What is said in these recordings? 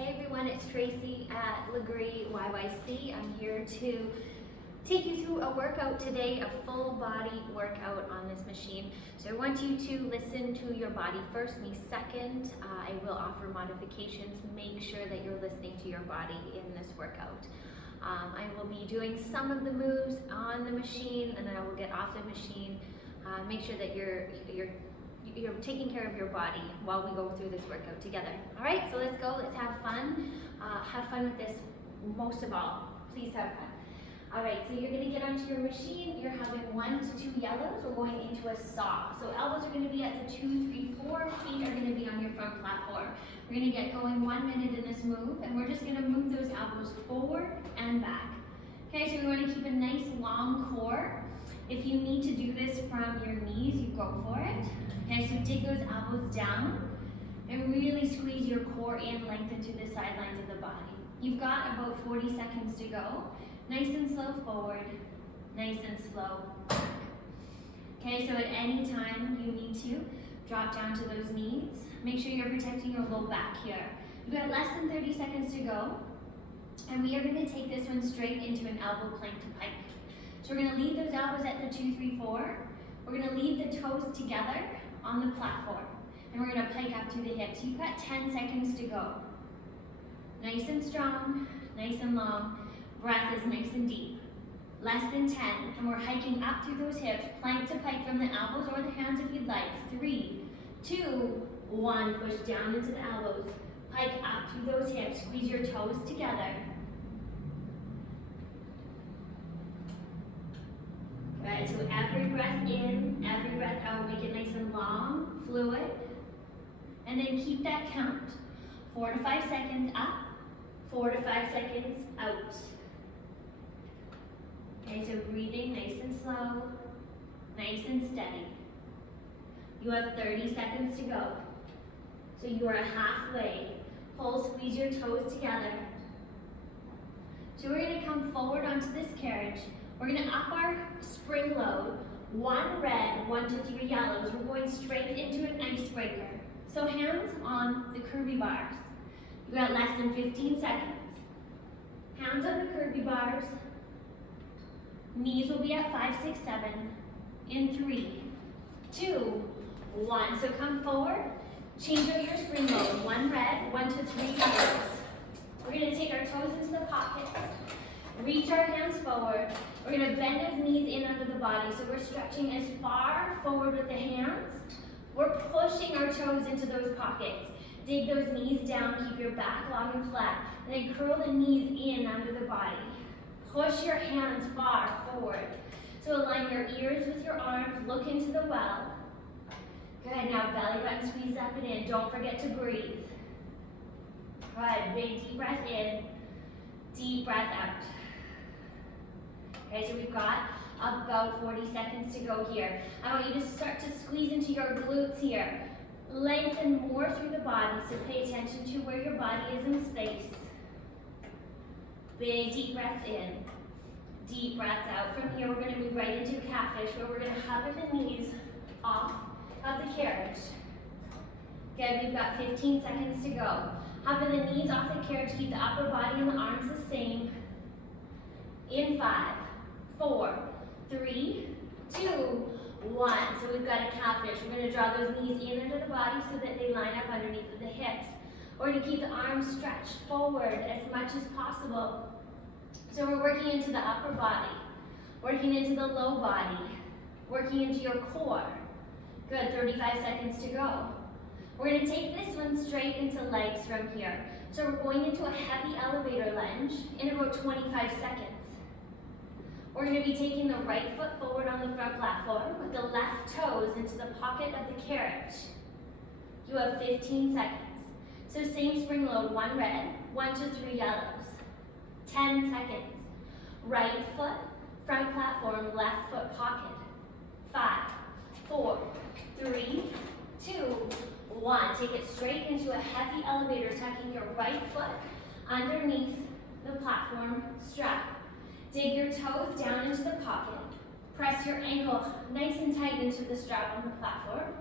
Hey everyone, it's Tracie at Legree YYC. I'm here to take you through a workout today, a full body workout on this machine. So I want you to listen to your body first, me second. I will offer modifications. Make sure that you're listening to your body in this workout. I will be doing some of the moves on the machine and then I will get off the machine. Make sure that you're taking care of your body while we go through this workout together. All right, so let's go, let's have fun. Have fun with this most of all. Please have fun. All right, so you're gonna get onto your machine. You're having 1 to 2 yellows. We're going into a saw. So elbows are gonna be at the 2, 3, 4. Feet are gonna be on your front platform. We're gonna get going 1 minute in this move, and we're just gonna move those elbows forward and back. Okay, so we wanna keep a nice long core. If you need to do this from your knees, you go for it. Okay, so take those elbows down and really squeeze your core in, lengthen to the sidelines of the body. You've got about 40 seconds to go. Nice and slow forward, nice and slow back. Okay, so at any time you need to drop down to those knees. Make sure you're protecting your low back here. You've got less than 30 seconds to go. And we are gonna take this one straight into an elbow plank to pike. So we're gonna leave those elbows at the 2, 3, 4. We're gonna leave the toes together on the platform. And we're gonna pike up through the hips. You've got 10 seconds to go. Nice and strong, nice and long. Breath is nice and deep. Less than 10, and we're hiking up through those hips, plank to pike from the elbows or the hands if you'd like. 3, 2, 1, push down into the elbows. Pike up through those hips, squeeze your toes together. Good, so every breath in, every breath out, make it nice and long, fluid. And then keep that count. 4 to 5 seconds up, 4 to 5 seconds out. Okay, so breathing nice and slow, nice and steady. You have 30 seconds to go. So you are halfway. Pull, squeeze your toes together. So we're gonna come forward onto this carriage. We're gonna up our spring load. 1 red, 1 to 3 yellows. We're going straight into an icebreaker. So hands on the curvy bars. You got less than 15 seconds. Hands on the curvy bars. Knees will be at 5, 6, 7. In 3, 2, 1. So come forward. Change out your spring load. 1 red, 1 to 3 yellows. We're gonna take our toes into the pockets. Reach our hands forward. We're gonna bend those knees in under the body. So we're stretching as far forward with the hands. We're pushing our toes into those pockets. Dig those knees down, keep your back long and flat. And then curl the knees in under the body. Push your hands far forward. So align your ears with your arms, look into the well. Good, now belly button squeeze up and in. Don't forget to breathe. Good, big deep breath in, deep breath out. Okay, so we've got about 40 seconds to go here. I want you to start to squeeze into your glutes here. Lengthen more through the body, so pay attention to where your body is in space. Big deep breaths in, deep breaths out. From here, we're gonna move right into catfish, where we're gonna hover the knees off of the carriage. Good, we've got 15 seconds to go. Hover the knees off the carriage, keep the upper body and the arms the same. In 5, 4, 3, 2, 1. So we've got a catfish. We're gonna draw those knees in under the body so that they line up underneath of the hips. We're gonna keep the arms stretched forward as much as possible. So we're working into the upper body, working into the low body, working into your core. Good, 35 seconds to go. We're gonna take this one straight into legs from here. So we're going into a heavy elevator lunge in about 25 seconds. We're gonna be taking the right foot forward on the front platform with the left toes into the pocket of the carriage. You have 15 seconds. So same spring load, 1 red, 1 to 3 yellows. 10 seconds. Right foot, front platform, left foot pocket. 5, 4, 3, 2, 1. Take it straight into a heavy elevator, tucking your right foot underneath the platform strap. Dig your toes down into the pocket. Press your ankle nice and tight into the strap on the platform.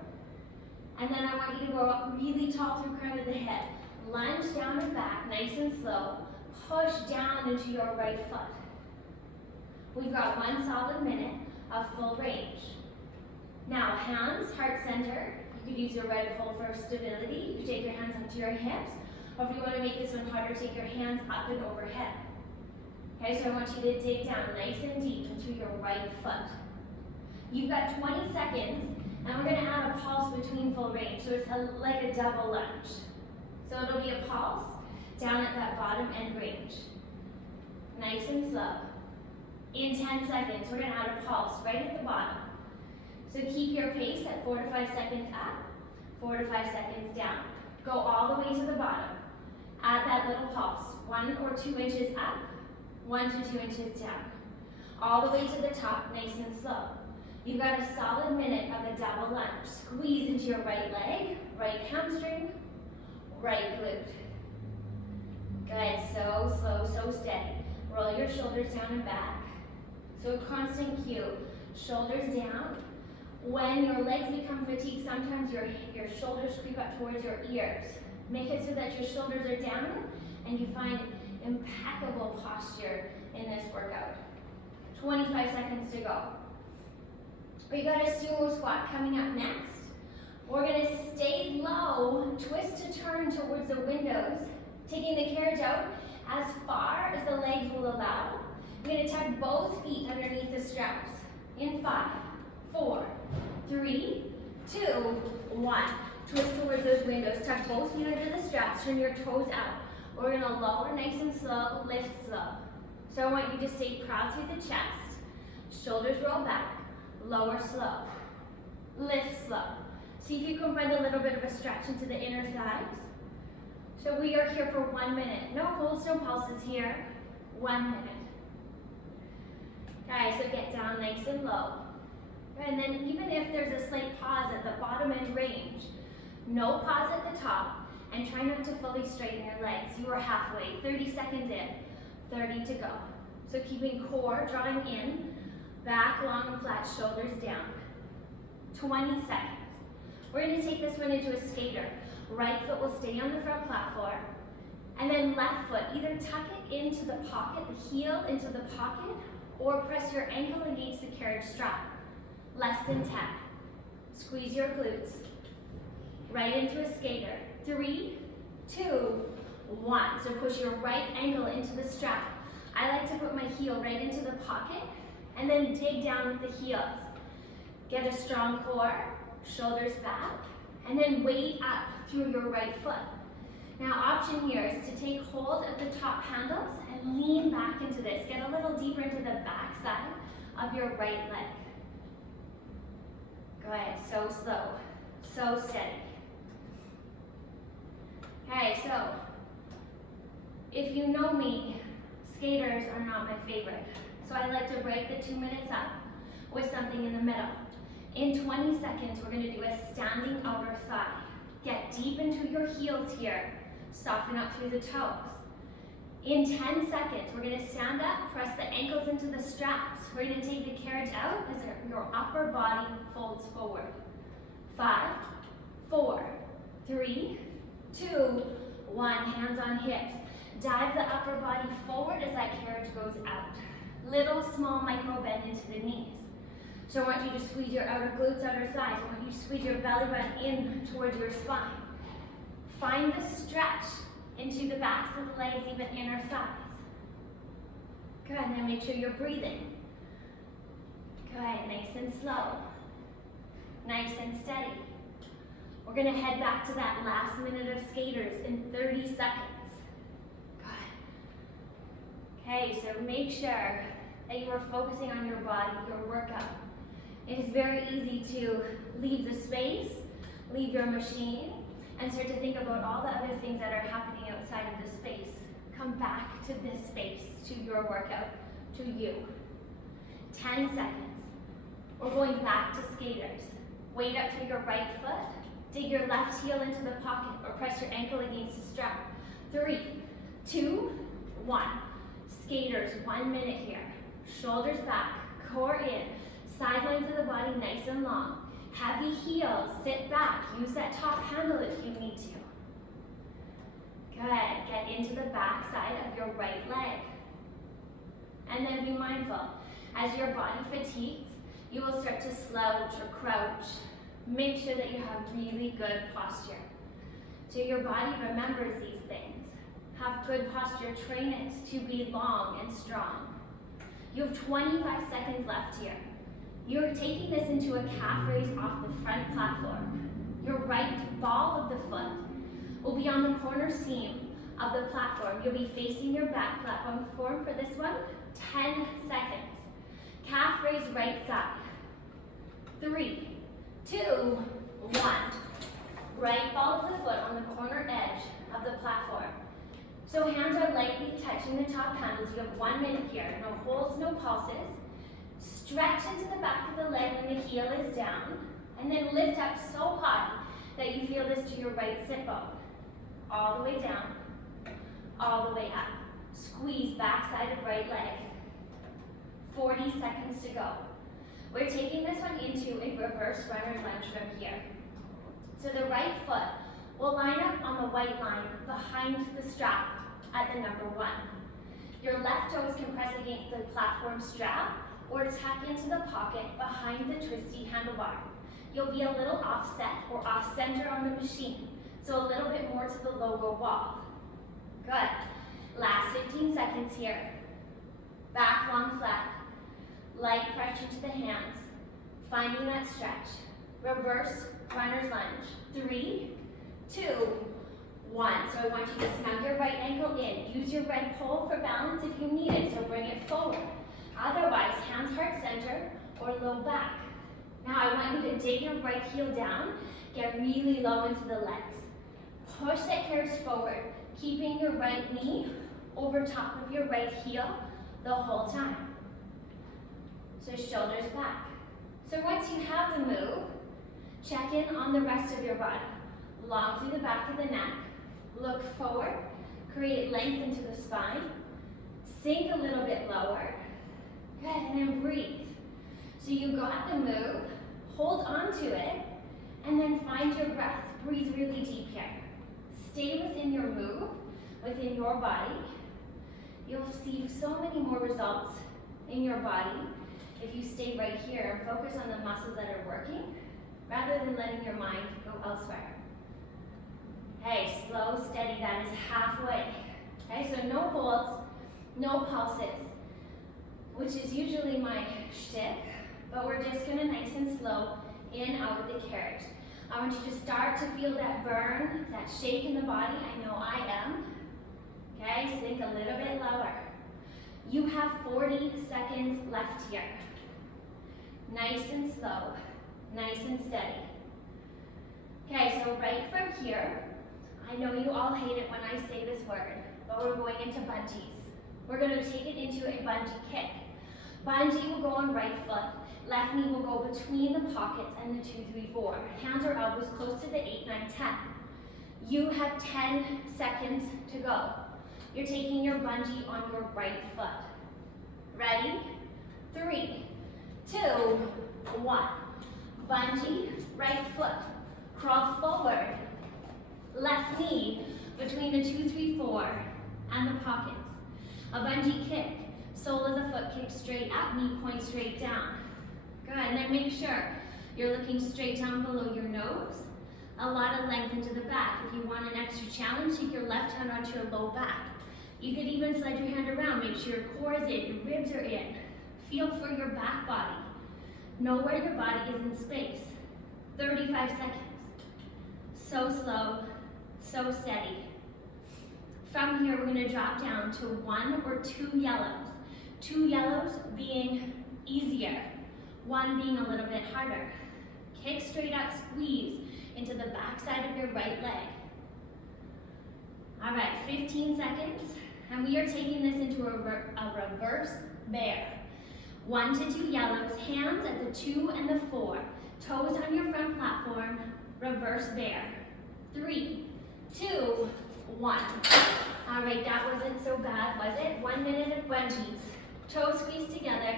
And then I want you to go up really tall through crown of the head. Lunge down and back, nice and slow. Push down into your right foot. We've got 1 solid minute of full range. Now, hands, heart center. You could use your red pole for stability. You could take your hands up to your hips. Or if you want to make this one harder, take your hands up and overhead. Okay, so I want you to dig down nice and deep into your right foot. You've got 20 seconds, and we're going to add a pulse between full range. So it's like a double lunge. So it'll be a pulse down at that bottom end range. Nice and slow. In 10 seconds, we're going to add a pulse right at the bottom. So keep your pace at 4 to 5 seconds up, 4 to 5 seconds down. Go all the way to the bottom. Add that little pulse, 1 or 2 inches up, 1 to 2 inches down. All the way to the top, nice and slow. You've got a solid minute of a double lunge. Squeeze into your right leg, right hamstring, right glute. Good, so slow, so steady. Roll your shoulders down and back. So constant cue, shoulders down. When your legs become fatigued, sometimes your shoulders creep up towards your ears. Make it so that your shoulders are down and you find impeccable posture in this workout. 25 seconds to go. We got a sumo squat coming up next. We're gonna stay low, twist to turn towards the windows, taking the carriage out as far as the legs will allow. We're gonna tuck both feet underneath the straps. In 5, 4, 3, 2, 1. Twist towards those windows. Tuck both feet under the straps. Turn your toes out. We're going to lower nice and slow, lift slow. So I want you to stay proud through the chest. Shoulders roll back. Lower slow. Lift slow. See if you can find a little bit of a stretch into the inner thighs. So we are here for 1 minute. No holds, no pulses here. 1 minute. Guys, so get down nice and low. And then even if there's a slight pause at the bottom end range, no pause at the top, and try not to fully straighten your legs. You are halfway, 30 seconds in, 30 to go. So keeping core drawing in, back long and flat, shoulders down. 20 seconds. We're gonna take this one into a skater. Right foot will stay on the front platform, and then left foot, either tuck it into the pocket, the heel into the pocket, or press your ankle against the carriage strap. Less than 10. Squeeze your glutes. Right into a skater. 3, 2, 1. So push your right ankle into the strap. I like to put my heel right into the pocket and then dig down with the heels. Get a strong core, shoulders back, and then weight up through your right foot. Now, option here is to take hold of the top handles and lean back into this. Get a little deeper into the back side of your right leg. Go ahead, so slow, so steady. Okay, so if you know me, skaters are not my favorite. So I like to break the 2 minutes up with something in the middle. In 20 seconds, we're gonna do a standing outer thigh. Get deep into your heels here. Soften up through the toes. In 10 seconds, we're gonna stand up, press the ankles into the straps. We're gonna take the carriage out as your upper body folds forward. 5, 4, 3, 2, 1. Hands on hips. Dive the upper body forward as that carriage goes out. Little small micro bend into the knees. So I want you to squeeze your outer glutes, outer thighs. I want you to squeeze your belly button in towards your spine. Find the stretch into the backs of the legs, even inner thighs. Good, and then make sure you're breathing. Good, nice and slow. Nice and steady. We're gonna head back to that last minute of skaters in 30 seconds. Good. Okay, so make sure that you are focusing on your body, your workout. It is very easy to leave the space, leave your machine, and start to think about all the other things that are happening outside of the space. Come back to this space, to your workout, to you. 10 seconds. We're going back to skaters. Weight up through your right foot. Dig your left heel into the pocket or press your ankle against the strap. 3, 2, 1. Skaters, 1 minute here. Shoulders back, core in. Sidelines of the body nice and long. Heavy heels, sit back. Use that top handle if you need to. Good. Get into the back side of your right leg. And then be mindful, as your body fatigues, you will start to slouch or crouch. Make sure that you have really good posture. So your body remembers these things. Have good posture, train it to be long and strong. You have 25 seconds left here. You're taking this into a calf raise off the front platform. Your right ball of the foot will be on the corner seam of the platform. You'll be facing your back platform for this one, 10 seconds. Calf raise right side. 3, 2, 1. Right ball of the foot on the corner edge of the platform. So hands are lightly touching the top handles. You have 1 minute here. No holds, no pulses. Stretch into the back of the leg when the heel is down. And then lift up so high that you feel this to your right sit bone. All the way down. All the way up. Squeeze back side of right leg. 40 seconds to go. We're taking this one into a reverse runner's lunge from here. So the right foot will line up on the white line behind the strap at the number 1. Your left toes can press against the platform strap or tuck into the pocket behind the Tracie handlebar. You'll be a little offset or off center on the machine, so a little bit more to the lower wall. Good. Last 15 seconds here. Back long flat. Light pressure to the hands. Finding that stretch. Reverse runner's lunge. 3, 2, 1. So I want you to snug your right ankle in. Use your right pole for balance if you need it, so bring it forward. Otherwise, hands heart center or low back. Now I want you to dig your right heel down, get really low into the legs. Push the hips forward, keeping your right knee over top of your right heel the whole time. So shoulders back. So once you have the move, check in on the rest of your body. Long through the back of the neck, look forward, create length into the spine, sink a little bit lower. Good, and then breathe. So you got the move, hold on to it, and then find your breath. Breathe really deep here. Stay within your move, within your body. You'll see so many more results in your body if you stay right here and focus on the muscles that are working, rather than letting your mind go elsewhere. Okay, slow, steady, that is halfway. Okay, so no holds, no pulses, which is usually my shtick, but we're just gonna nice and slow in, out with the carriage. I want you to start to feel that burn, that shake in the body. I know I am. Okay, sink a little bit lower. You have 40 seconds left here. Nice and slow, nice and steady. Okay, so right from here, I know you all hate it when I say this word, but we're going into bungees. We're gonna take it into a bungee kick. Bungee will go on right foot. Left knee will go between the pockets and the 2, 3, 4. Hands or elbows close to the 8, 9, 10. You have 10 seconds to go. You're taking your bungee on your right foot. Ready? 3, 2, 1. Bungee, right foot. Crawl forward. Left knee between the 2, 3, 4 and the pockets. A bungee kick. Sole of the foot kicks straight up, knee point straight down. Good, and then make sure you're looking straight down below your nose. A lot of length into the back. If you want an extra challenge, take your left hand onto your low back. You could even slide your hand around. Make sure your core is in, your ribs are in. Feel for your back body. Know where your body is in space. 35 seconds. So slow, so steady. From here, we're gonna drop down to 1 or 2 yellows. 2 yellows being easier, 1 being a little bit harder. Kick straight up, squeeze into the back side of your right leg. All right, 15 seconds, and we are taking this into a reverse bear. 1 to 2 yellows, hands at the 2 and the 4, toes on your front platform, reverse bear. 3, 2, 1. All right, that wasn't so bad, was it? 1 minute of bungees. Toes squeeze together,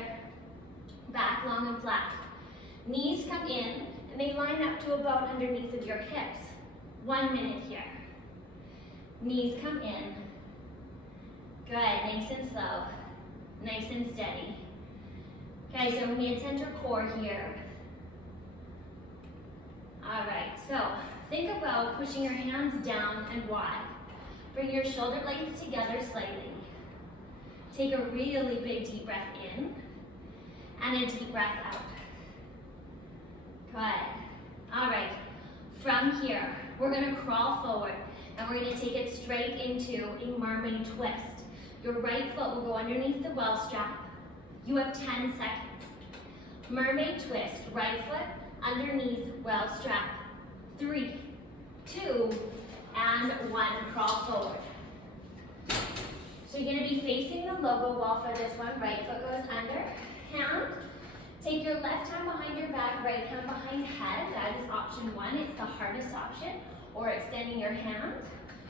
back long and flat. Knees come in, and they line up to about underneath of your hips. 1 minute here. Knees come in. Good, nice and slow. Nice and steady. Okay, so mid-center core here. All right, so think about pushing your hands down and wide. Bring your shoulder blades together slightly. Take a really big deep breath in and a deep breath out. Good. All right, from here, we're gonna crawl forward and we're gonna take it straight into a mermaid twist. Your right foot will go underneath the well strap. You have 10 seconds. Mermaid twist, right foot underneath well strap. 3, 2, and 1, crawl forward. So you're gonna be facing the logo wall for this one. Right foot goes under, hand. Take your left hand behind your back, right hand behind head. That is option 1, it's the hardest option. Or extending your hand.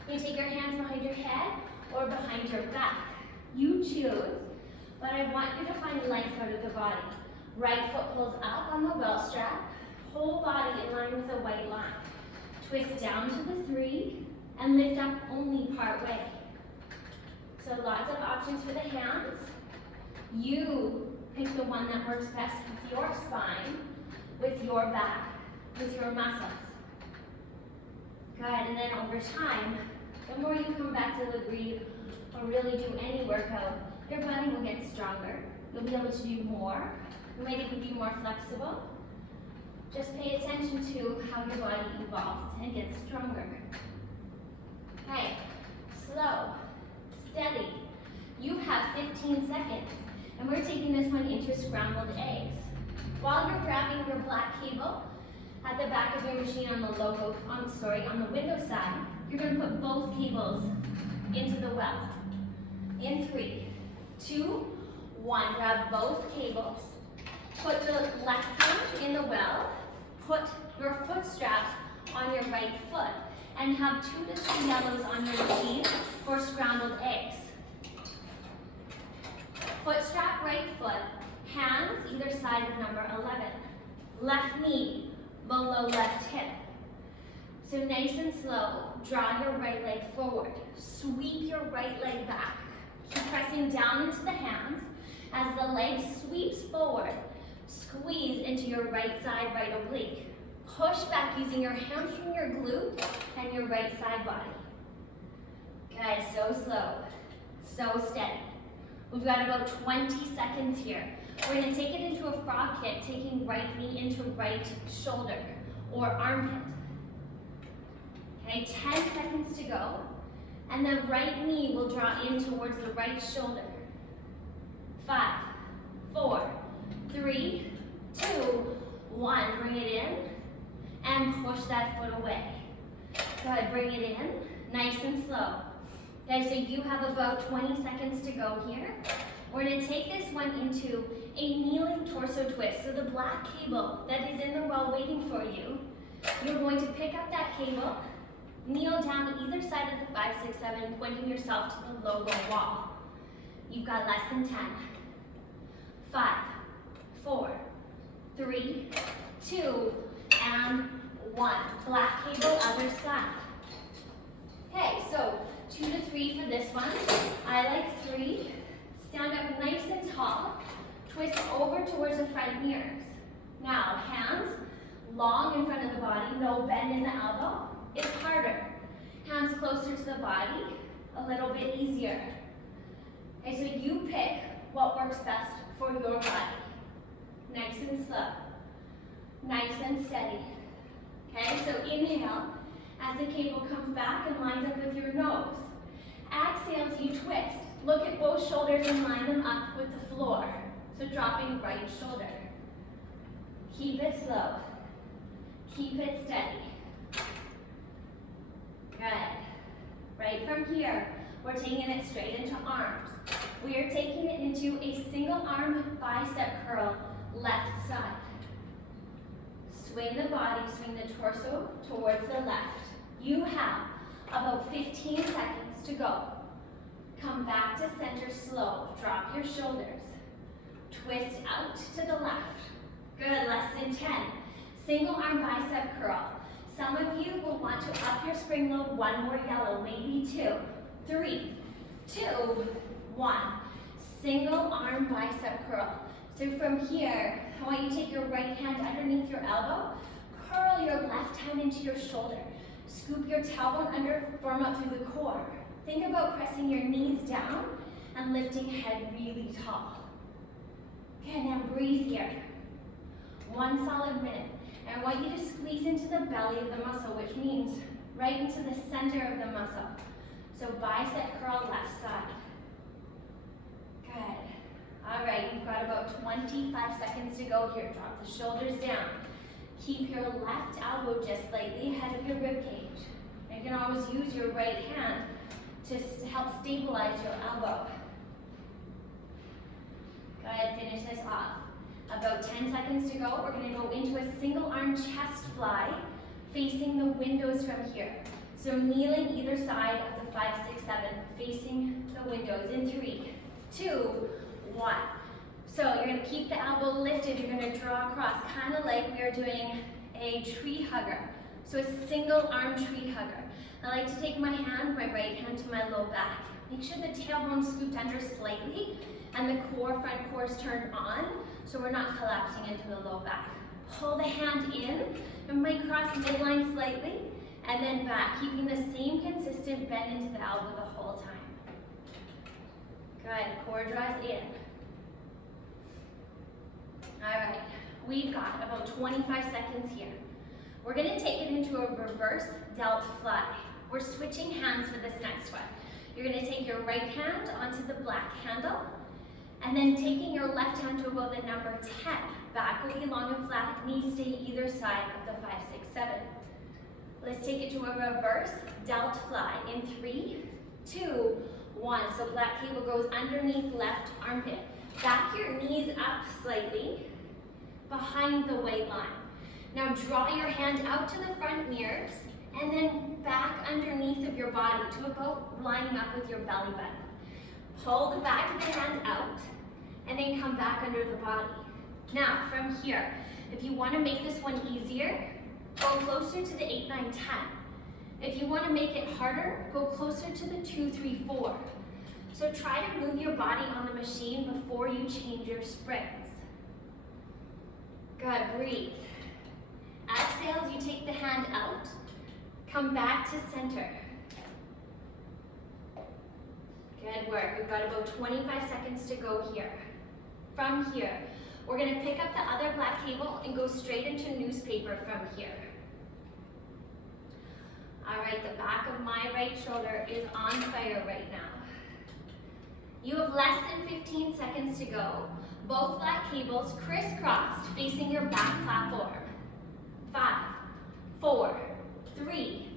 You take your hands behind your head or behind your back. You choose, but I want you to find length out of the body. Right foot pulls up on the well strap, whole body in line with a white line. Twist down to the 3 and lift up only part way. So lots of options for the hands. You pick the one that works best with your spine, with your back, with your muscles. Good, and then over time, the more you come back to Legree or really do any workout, your body will get stronger. You'll be able to do more. You might even be more flexible. Just pay attention to how your body evolves and gets stronger. Okay, slow, steady. You have 15 seconds, and we're taking this one into scrambled eggs. While you're grabbing your black cable at the back of your machine on the on the window side, you're going to put both cables into the well. In 3, 2, 1, grab both cables. Put the left hand in the well, put your foot straps on your right foot, and have 2 to 3 yellows on your machine for scrambled eggs. Foot strap right foot, hands either side of number 11. Left knee below left hip. So nice and slow, draw your right leg forward. Sweep your right leg back. Keep pressing down into the hands. As the leg sweeps forward, squeeze into your right side, right oblique. Push back using your hamstring, your glute, and your right side body. Good, so slow, so steady. We've got about 20 seconds here. We're gonna take it into a frog kick, taking right knee into right shoulder or armpit. Okay, 10 seconds to go. And the right knee will draw in towards the right shoulder. 5, 4, 3, 2, 1. Bring it in and push that foot away. Good, bring it in, nice and slow. Okay, so you have about 20 seconds to go here. We're gonna take this one into a kneeling torso twist. So the black cable that is in the well waiting for you, you're going to pick up that cable, kneel down to either side of the 5, 6, 7, pointing yourself to the logo wall. You've got less than 10. 5, 4, 3, 2, and 1. Black cable, other side. Okay, so 2 to 3 for this one. I like 3. Stand up nice and tall. Twist over towards the front mirrors. Now, hands long in front of the body, no bend in the elbow. It's harder. Hands closer to the body, a little bit easier. Okay, so you pick what works best for your body. Nice and slow. Nice and steady. Okay, so inhale as the cable comes back and lines up with your nose. Exhale as you twist. Look at both shoulders and line them up with the floor. So dropping right shoulder. Keep it slow. Keep it steady. Good. Right from here, we're taking it straight into arms. We are taking it into a single arm bicep curl, left side. Swing the body, swing the torso towards the left. You have about 15 seconds to go. Come back to center slow. Drop your shoulders. Twist out to the left. Good, less than 10. Single arm bicep curl. Some of you will want to up your spring load, one more yellow, maybe two. 3, 2, 1. Single arm bicep curl. So from here, I want you to take your right hand underneath your elbow, curl your left hand into your shoulder. Scoop your tailbone under, form up through the core. Think about pressing your knees down and lifting head really tall. Okay, now breathe here. 1 solid minute. And I want you to squeeze into the belly of the muscle, which means right into the center of the muscle. So bicep curl left side. Good. All right, you've got about 25 seconds to go here. Drop the shoulders down. Keep your left elbow just slightly ahead of your rib cage. And you can always use your right hand to help stabilize your elbow. Go ahead, finish this off. About 10 seconds to go. We're going to go into a single arm chest fly, facing the windows from here. So kneeling either side of the 5, 6, 7, facing the windows in 3, 2, 1. So you're going to keep the elbow lifted. You're going to draw across, kind of like we're doing a tree hugger. So a single arm tree hugger. I like to take my right hand to my low back. Make sure the tailbone scooped under slightly and the front core is turned on, so we're not collapsing into the low back. Pull the hand in, it might cross midline slightly, and then back, keeping the same consistent bend into the elbow the whole time. Good, core draws in. All right, we've got about 25 seconds here. We're gonna take it into a reverse delt fly. We're switching hands for this next one. You're gonna take your right hand onto the black handle, and then taking your left hand to about the number 10. Backwardly long and flat, knees stay either side of the 5, 6, 7. Let's take it to a reverse delt fly in 3, 2, 1. So black cable goes underneath left armpit. Back your knees up slightly, behind the white line. Now draw your hand out to the front mirrors, and then back underneath of your body to about lining up with your belly button. Pull the back of the hand out, and then come back under the body. Now, from here, if you want to make this one easier, go closer to the 8, 9, 10. If you want to make it harder, go closer to the 2, 3, 4. So try to move your body on the machine before you change your springs. Good, breathe. Exhale as you take the hand out, come back to center. Good work. We've got about 25 seconds to go here. From here, we're going to pick up the other black cable and go straight into newspaper from here. All right, the back of my right shoulder is on fire right now. You have less than 15 seconds to go. Both black cables crisscrossed facing your back platform. 5, 4, 3,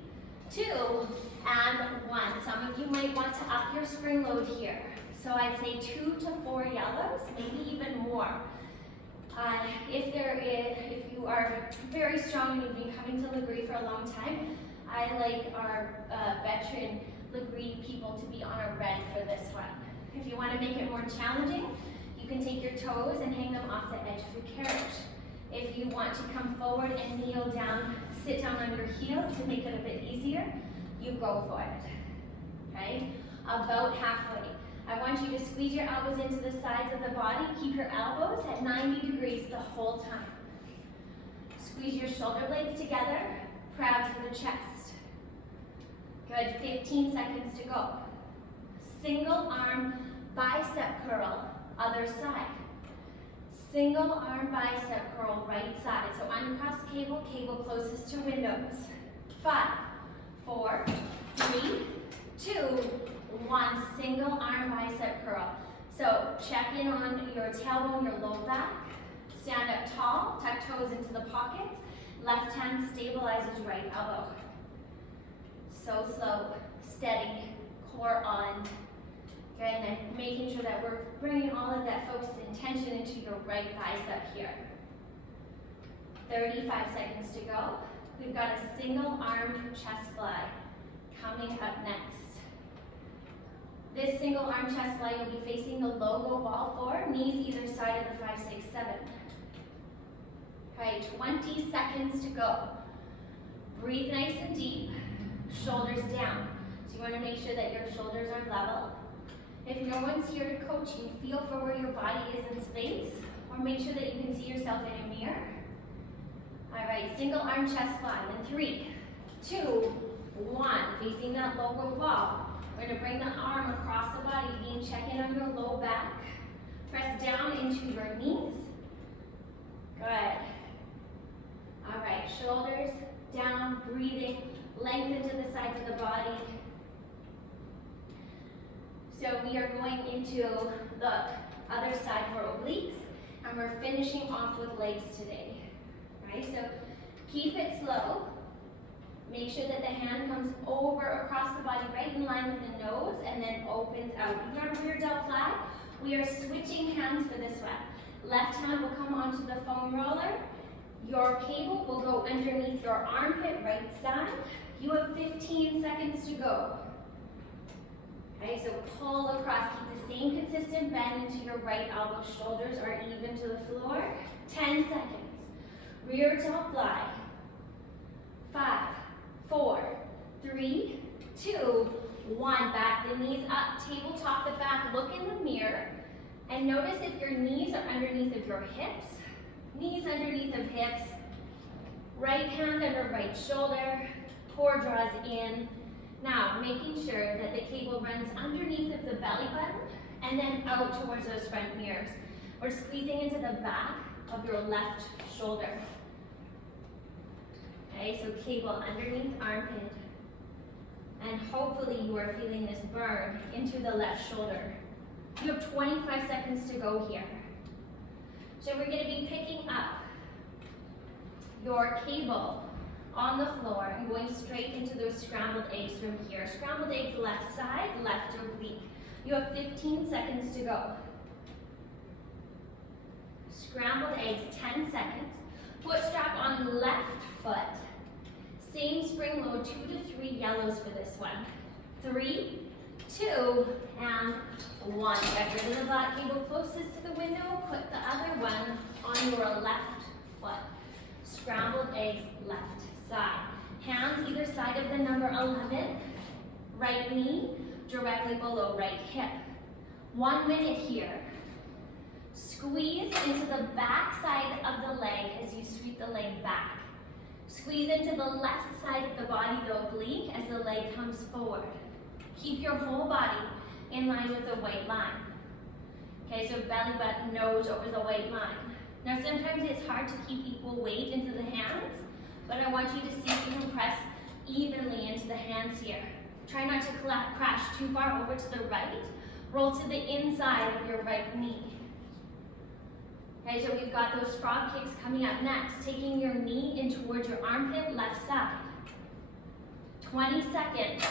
2, and 1. Some of you might want to up your spring load here. So I'd say 2 to 4 yellows, maybe even more. If you are very strong and you've been coming to Legree for a long time, I like our veteran Legree people to be on a red for this one. If you want to make it more challenging, you can take your toes and hang them off the edge of your carriage. If you want to come forward and kneel down, sit down on your heels to make it a bit easier, you go for it. Okay? About halfway. I want you to squeeze your elbows into the sides of the body. Keep your elbows at 90 degrees the whole time. Squeeze your shoulder blades together, proud to the chest. Good, 15 seconds to go. Single arm bicep curl, other side. Single arm bicep curl, right side. So uncross cable, cable closest to windows. 5, 4, 3, 2, 1. Single arm bicep curl. So check in on your tailbone, your low back. Stand up tall, tuck toes into the pockets. Left hand stabilizes right elbow. So slow, steady, core on. Good, and then making sure that we're bringing all of that focused intention into your right bicep here. 35 seconds to go. We've got a single arm chest fly coming up next. This single arm chest fly, you'll be facing the logo wall floor, knees either side of the 5, 6, 7. Okay, 20 seconds to go. breathe nice and deep, shoulders down. So you want to make sure that your shoulders are level. If no one's here to coach you, feel for where your body is in space, or make sure that you can see yourself in a mirror. All right, single arm chest fly. In 3, 2, 1, facing that lower wall. We're going to bring the arm across the body, again, check in on your low back. Press down into your knees. Good. All right, shoulders down, breathing, lengthen to the sides of the body. So we are going into the other side for obliques, and we're finishing off with legs today. All right, so keep it slow. Make sure that the hand comes over across the body, right in line with the nose, and then opens out. If you're on rear delt fly, we are switching hands for this one. Left hand will come onto the foam roller. Your cable will go underneath your armpit, right side. You have 15 seconds to go. Okay, so pull across, keep the same consistent bend into your right elbow. Shoulders are even to the floor. 10 seconds. Rear delt fly. 5, 4, 3, 2, 1. Back the knees up, tabletop the back. Look in the mirror and notice if your knees are underneath of your hips. Knees underneath of hips. Right hand under right shoulder. Core draws in. Now, making sure that the cable runs underneath of the belly button and then out towards those front mirrors. We're squeezing into the back of your left shoulder. Okay, so cable underneath armpit. And hopefully you are feeling this burn into the left shoulder. You have 25 seconds to go here. So we're going to be picking up your cable on the floor and going straight into those scrambled eggs from here. Scrambled eggs left side, left oblique. You have 15 seconds to go. Scrambled eggs, 10 seconds. Foot strap on left foot. Same spring load, 2 to 3 yellows for this one. 3, 2, and 1. Get rid of the black cable closest to the window. Put the other one on your left foot. Scrambled eggs, left side. Hands either side of the number 11. Right knee directly below right hip. 1 minute here. Squeeze into the back side of the leg as you sweep the leg back. Squeeze into the left side of the body, the oblique, as the leg comes forward. Keep your whole body in line with the white line. Okay, so belly button, nose over the white line. Now sometimes it's hard to keep equal weight into the hands, but I want you to see if you can press evenly into the hands here. Try not to crash too far over to the right. Roll to the inside of your right knee. Okay, so we've got those frog kicks coming up next. Taking your knee in towards your armpit, left side. 20 seconds.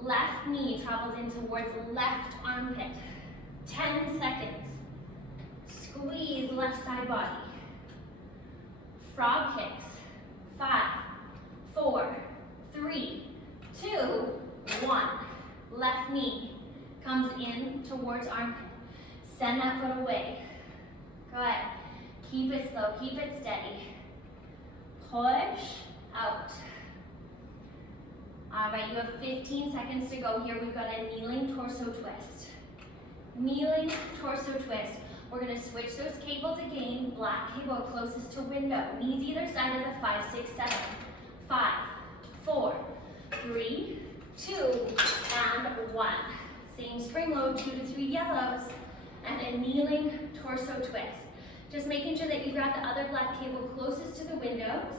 Left knee travels in towards left armpit. 10 seconds. Squeeze left side body. Frog kicks. 5, 4, 3, 2, 1. Left knee comes in towards armpit. Send that foot away. Good. Keep it slow, keep it steady. Push out. All right, you have 15 seconds to go here. We've got a kneeling torso twist. Kneeling torso twist. We're gonna switch those cables again. Black cable closest to window. Knees either side of the 5, 6, 7. 5, 4, 3, 2, and 1. Same spring load, 2 to 3 yellows, and a kneeling torso twist. Just making sure that you grab the other black cable closest to the windows,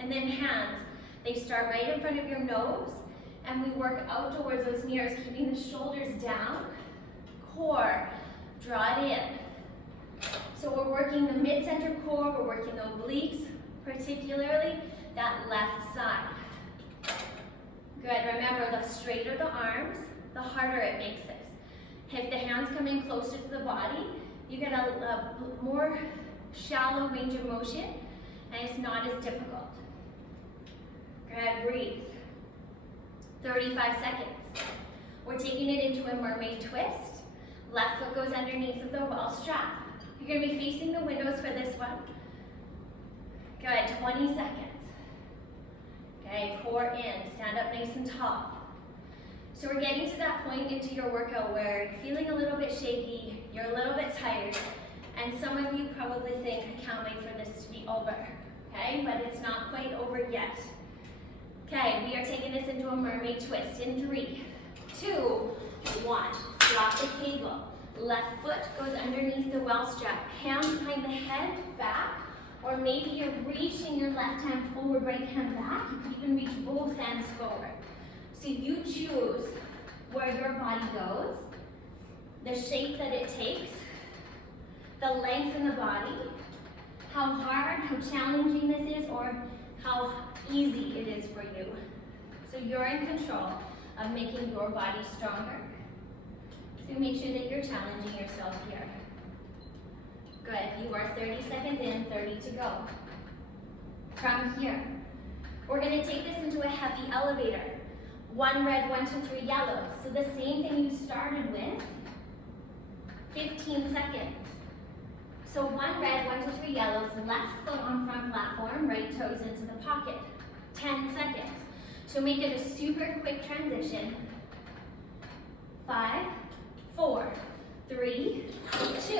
and then hands. They start right in front of your nose, and we work out towards those mirrors, keeping the shoulders down. Core, draw it in. So we're working the mid-center core, we're working the obliques, particularly that left side. Good, remember the straighter the arms, the harder it makes this. If the hands come in closer to the body, you get a more shallow range of motion, and it's not as difficult. Good, breathe. 35 seconds. We're taking it into a mermaid twist. Left foot goes underneath of the wall strap. You're gonna be facing the windows for this one. Good, 20 seconds. Okay, core in, stand up nice and tall. So we're getting to that point into your workout where you're feeling a little bit shaky, you're a little bit tired, and some of you probably think, I can't wait for this to be over, okay? But it's not quite over yet. Okay, we are taking this into a mermaid twist in 3, 2, 1. Drop the cable. Left foot goes underneath the well strap. Hands behind the head, back, or maybe you're reaching your left hand forward, right hand back. You can even reach both hands forward. So you choose where your body goes, the shape that it takes, the length in the body, how hard, how challenging this is, or how easy it is for you. So you're in control of making your body stronger. So make sure that you're challenging yourself here. Good, you are 30 seconds in, 30 to go. From here, we're gonna take this into a heavy elevator. 1 red, 1, 2, 3 yellow. So the same thing you started with, 15 seconds. So 1 red, 1, 2, 3 yellows, left foot on front platform, right toes into the pocket. 10 seconds. So make it a super quick transition. 5, 4, 3, 2,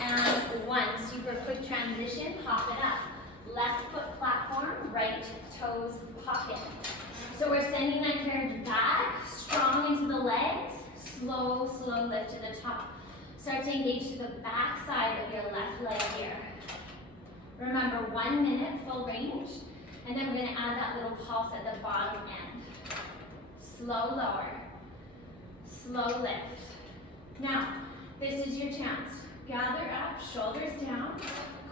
and 1. Super quick transition, hop it up. Left foot platform, right toes pocket. So we're sending that carriage back, strong into the legs, slow, slow lift to the top. Start to engage to the back side of your left leg here. Remember, 1 minute full range, and then we're gonna add that little pulse at the bottom end. Slow lower, slow lift. Now, this is your chance. Gather up, shoulders down,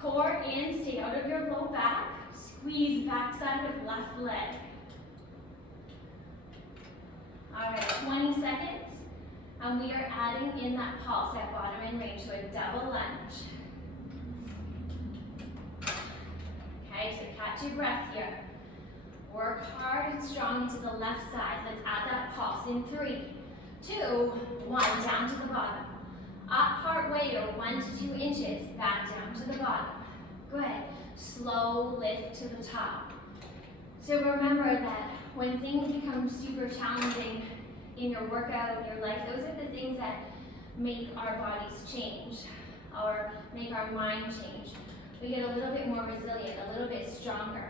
core in, stay out of your low back, squeeze back side of left leg. All right, 20 seconds, and we are adding in that pulse at bottom end range, so a double lunge. Okay, so catch your breath here. Work hard and strong into the left side. Let's add that pulse in 3, 2, 1, down to the bottom. Up part way, or 1 to 2 inches, back down to the bottom. Good. Slow lift to the top. So remember that when things become super challenging in your workout, in your life, those are the things that make our bodies change or make our mind change. We get a little bit more resilient, a little bit stronger.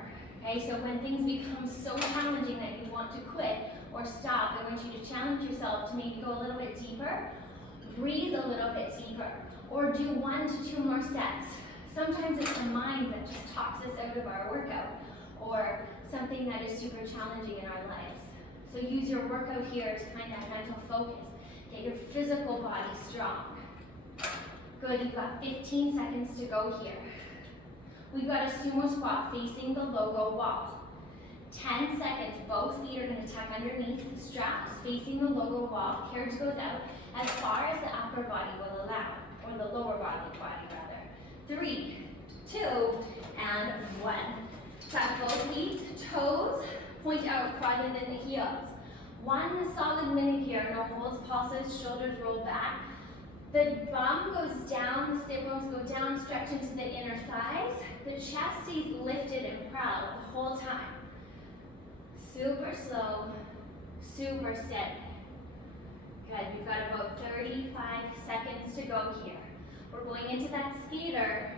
Okay, so when things become so challenging that you want to quit or stop, I want you to challenge yourself to maybe go a little bit deeper, breathe a little bit deeper, or do 1 to 2 more sets. Sometimes it's the mind that just talks us out of our workout, or something that is super challenging in our lives. So use your workout here to find that mental focus. Get your physical body strong. Good, you've got 15 seconds to go here. We've got a sumo squat facing the logo wall. 10 seconds, both feet are gonna tuck underneath the straps facing the logo wall. Carriage goes out as far as the upper body will allow, or the lower body rather. 3, 2, and 1. Tuck both feet, toes, point out farther than the heels. 1 solid minute here, no holds, pulses, shoulders roll back. The bum goes down, the sit bones go down, stretch into the inner thighs. The chest stays lifted and proud the whole time. Super slow, super steady. Good, we've got about 35 seconds to go here. We're going into that skater.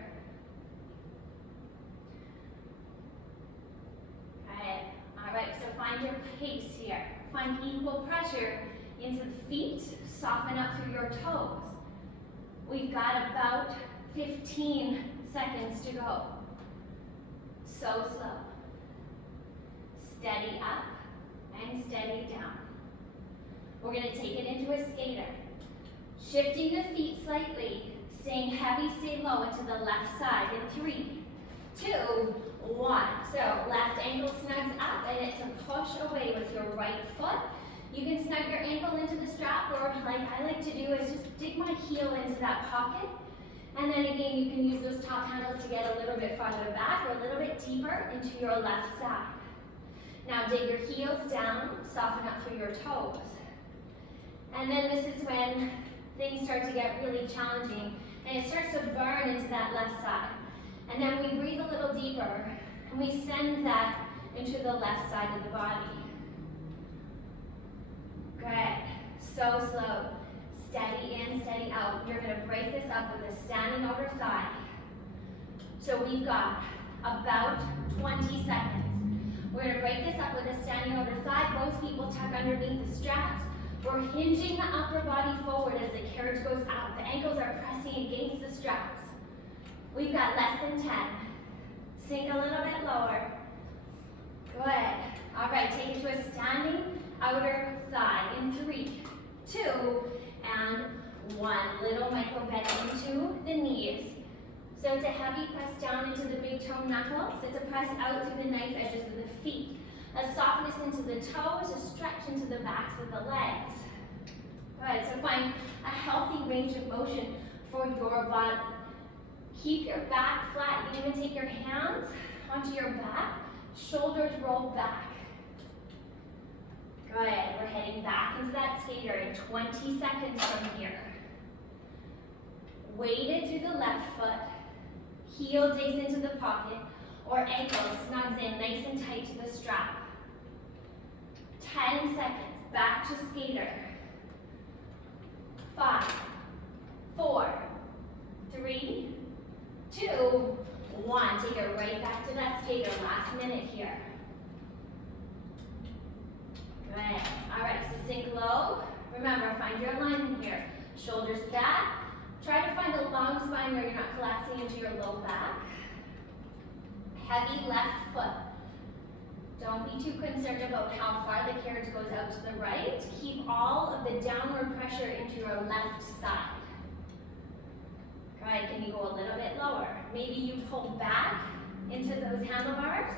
All right, so find your pace here. Find equal pressure into the feet, soften up through your toes. We've got about 15 seconds to go. So slow. Steady up and steady down. We're gonna take it into a skater. Shifting the feet slightly, staying heavy, stay low into the left side in 3, 2, 1. So left ankle snugs up, and it's a push away with your right foot. You can snug your ankle into the strap, or like I like to do is just dig my heel into that pocket. And then again, you can use those top handles to get a little bit farther back or a little bit deeper into your left side. Now dig your heels down, soften up through your toes. And then this is when things start to get really challenging, and it starts to burn into that left side. And then we breathe a little deeper, and we send that into the left side of the body. Good. So slow. Steady in, steady out. You're going to break this up with a standing outer thigh. So we've got about 20 seconds. We're going to break this up with a standing outer thigh. Both feet will tuck underneath the straps. We're hinging the upper body forward as the carriage goes out. The ankles are pressing against the straps. We've got less than 10. Sink a little bit lower. Good. All right, take it to a standing outer thigh in 3, 2, and 1. Little micro bend into the knees. So it's a heavy press down into the big toe knuckles. It's a press out through the knife edges of the feet. A softness into the toes, a stretch into the backs of the legs. Good, so find a healthy range of motion for your body. Keep your back flat. You can even take your hands onto your back. Shoulders roll back. Good, we're heading back into that skater in 20 seconds from here. Weighted through the left foot. Heel digs into the pocket, or ankle snugs in nice and tight to the strap. 10 seconds, back to skater. 5, 4, 3, 2, 1. Take it right back to that skater, last minute here. Good. All right, so sink low. Remember, find your alignment here. Shoulders back. Try to find a long spine where you're not collapsing into your low back. Heavy left foot. Don't be too concerned about how far the carriage goes out to the right. Keep all of the downward pressure into your left side. Good, can you go a little bit lower? Maybe you pull back into those handlebars.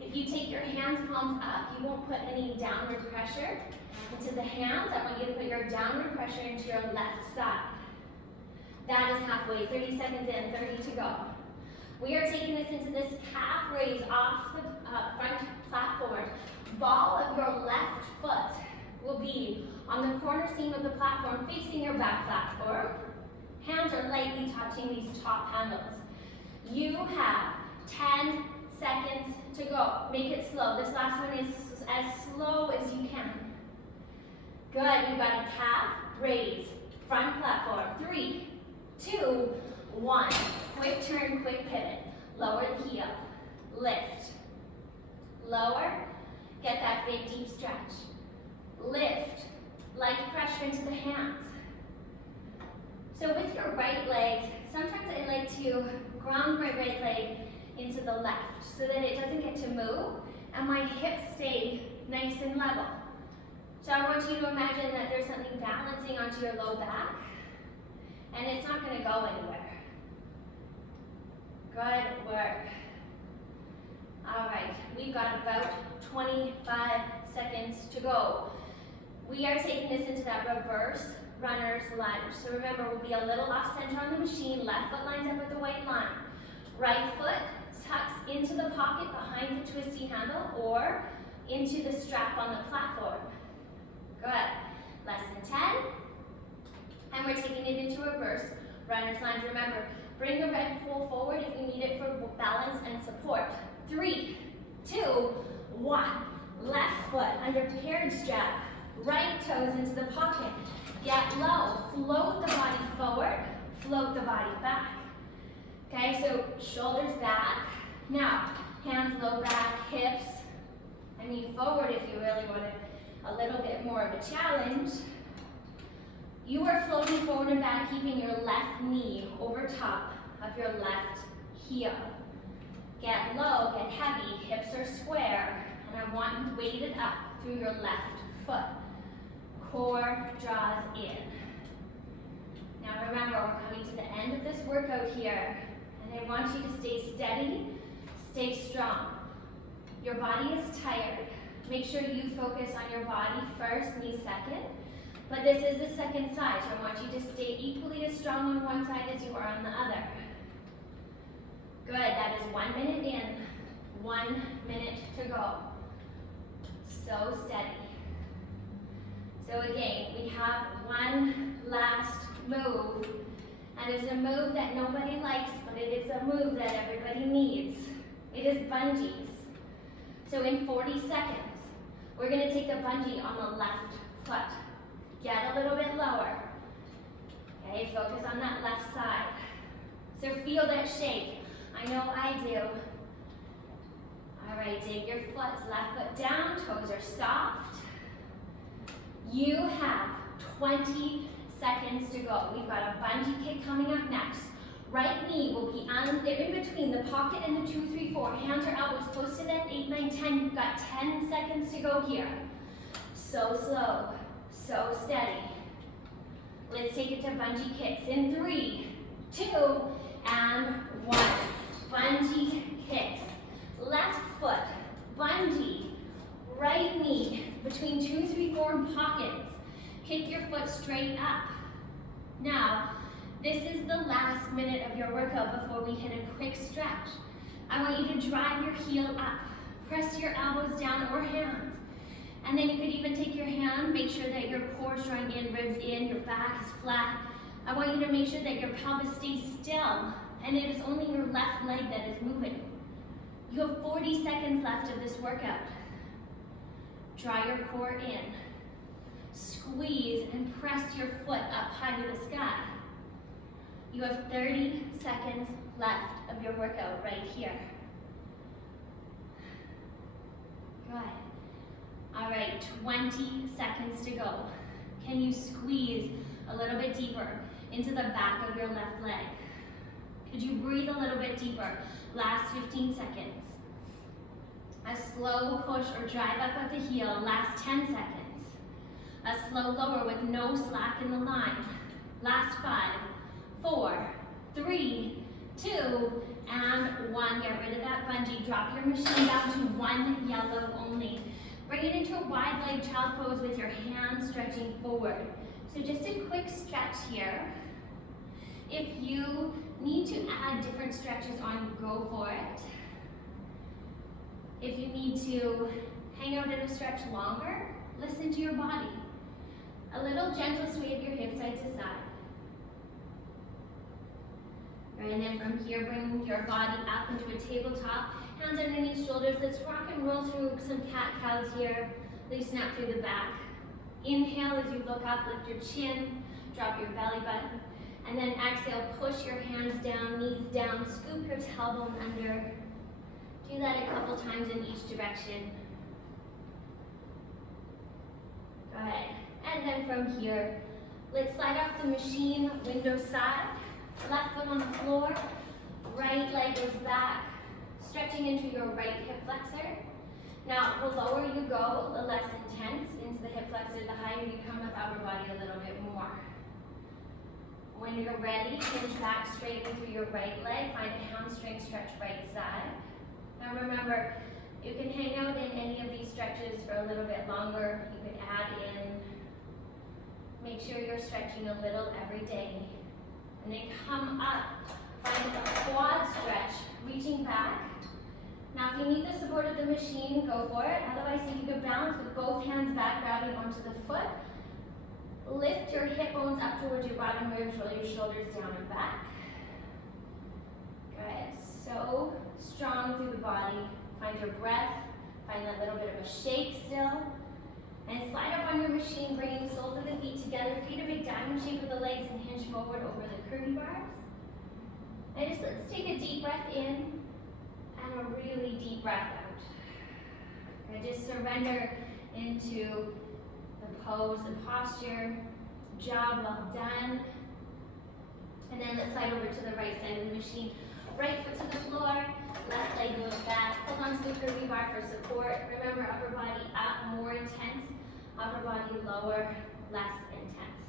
If you take your hands palms up, you won't put any downward pressure into the hands. I want you to put your downward pressure into your left side. That is halfway, 30 seconds in, 30 to go. We are taking this into this calf raise off the front platform. Ball of your left foot will be on the corner seam of the platform facing your back platform. Hands are lightly touching these top handles. You have 10 seconds to go. Make it slow. This last one is as slow as you can. Good, you've got a calf raise, front platform. 3, 2, 1. Quick turn, quick pivot. Lower the heel. Lift. Lower. Get that big deep stretch. Lift. Light pressure into the hands. So with your right leg, sometimes I like to ground my right leg into the left so that it doesn't get to move and my hips stay nice and level. So I want you to imagine that there's something balancing onto your low back and it's not going to go anywhere. Good work. All right, we've got about 25 seconds to go. We are taking this into that reverse runner's lunge. So remember, we'll be a little off center on the machine. Left foot lines up with the white line. Right foot tucks into the pocket behind the twisty handle or into the strap on the platform. Good. Less than 10. And we're taking it into reverse runner's lunge. Remember, bring your red pole forward if you need it for balance and support. 3, 2, 1. Left foot under carriage strap. Right toes into the pocket. Get low. Float the body forward. Float the body back. Okay, so shoulders back. Now, hands low back, hips. Forward if you really want a little bit more of a challenge. You are floating forward and back, keeping your left knee over top of your left heel. Get low, get heavy, hips are square, and I want you weighted up through your left foot. Core draws in. Now remember, we're coming to the end of this workout here, and I want you to stay steady, stay strong. Your body is tired. Make sure you focus on your body first, knee second. But this is the second side, so I want you to stay equally as strong on one side as you are on the other. Good, that is 1 minute in, 1 minute to go. So steady. So again, we have one last move, and it's a move that nobody likes, but it is a move that everybody needs. It is bungees. So in 40 seconds, we're gonna take the bungee on the left foot. Get a little bit lower. Okay, focus on that left side. So feel that shake. I know I do. All right, dig your foot, left foot down, toes are soft. You have 20 seconds to go. We've got a bungee kick coming up next. Right knee will be in between the pocket and the 2, 3, 4. Hands or elbows close to that 8, 9, 10. You've got 10 seconds to go here. So slow, so steady. Let's take it to bungee kicks in 3, 2, and 1. Bungee kicks. Left foot, bungee, right knee, between 2, 3, 4 pockets. Kick your foot straight up. Now, this is the last minute of your workout before we hit a quick stretch. I want you to drive your heel up. Press your elbows down or hands. And then you could even take your hand, make sure that your core is drawing in, ribs in, your back is flat. I want you to make sure that your pelvis stays still and it is only your left leg that is moving. You have 40 seconds left of this workout. Draw your core in. Squeeze and press your foot up high to the sky. You have 30 seconds left of your workout right here. Good. All right, 20 seconds to go. Can you squeeze a little bit deeper into the back of your left leg? Could you breathe a little bit deeper? Last 15 seconds. A slow push or drive up of the heel, last 10 seconds. A slow lower with no slack in the line. Last 5, 4, 3, 2, and 1. Get rid of that bungee. Drop your machine down to 1 yellow only. Bring it into a wide leg child's pose with your hands stretching forward. So just a quick stretch here. If you need to add different stretches on, go for it. If you need to hang out in a stretch longer, listen to your body. A little gentle sway of your hips side to side. Right, and then from here, bring your body up into a tabletop. Hands underneath shoulders. Let's rock and roll through some cat-cows here. Loosen up through the back. Inhale as you look up, lift your chin, drop your belly button. And then exhale, push your hands down, knees down, scoop your tailbone under. Do that a couple times in each direction. Go ahead. And then from here, let's slide off the machine, window side. Left foot on the floor, right leg goes back, stretching into your right hip flexor. Now, the lower you go, the less intense into the hip flexor, the higher you come up upper body a little bit more. When you're ready, hinge back straight through your right leg, find a hamstring stretch right side. Now remember, you can hang out in any of these stretches for a little bit longer. You can add in, make sure you're stretching a little every day. And then come up, find a quad stretch, reaching back. Now if you need the support of the machine, go for it. Otherwise, if you can balance with both hands back, grabbing onto the foot. Lift your hip bones up towards your bottom ribs, roll your shoulders down and back. Good, so strong through the body. Find your breath, find that little bit of a shake still. And slide up on your machine, bringing the soles of the feet together. Create a big diamond shape with the legs and hinge forward over the curvy bars. And just let's take a deep breath in and a really deep breath out. And just surrender into the pose, the posture. Job well done. And then let's slide over to the right side of the machine. Right foot to the floor, left leg goes back. Hold on to the curvy bar for support. Remember, upper body up, more intense. Upper body lower, less intense.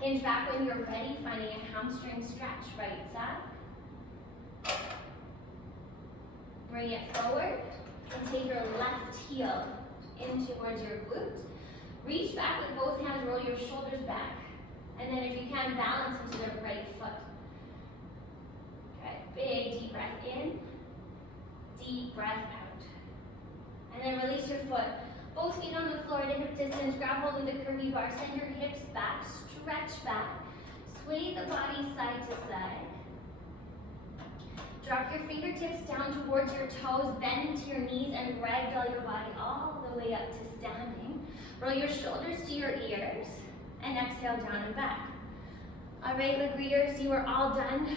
Hinge back when you're ready, finding a hamstring stretch, right side. Bring it forward and take your left heel in towards your glute. Reach back with both hands, roll your shoulders back. And then if you can, balance into the right foot. Okay, big deep breath in, deep breath out. And then release your foot. Both feet on the floor at a hip distance, grab hold of the curvy bar, send your hips back, stretch back, sway the body side to side. Drop your fingertips down towards your toes, bend into your knees, and ragdoll your body all the way up to standing. Roll your shoulders to your ears, and exhale down and back. All right, Legreers, you are all done.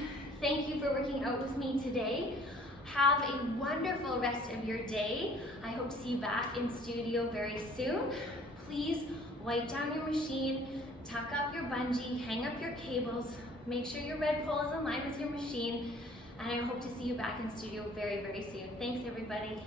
Thank you for working out with me today. Have a wonderful rest of your day. I hope to see you back in studio very soon. Please wipe down your machine, tuck up your bungee, hang up your cables, make sure your red pole is in line with your machine, and I hope to see you back in studio very, very soon. Thanks, everybody.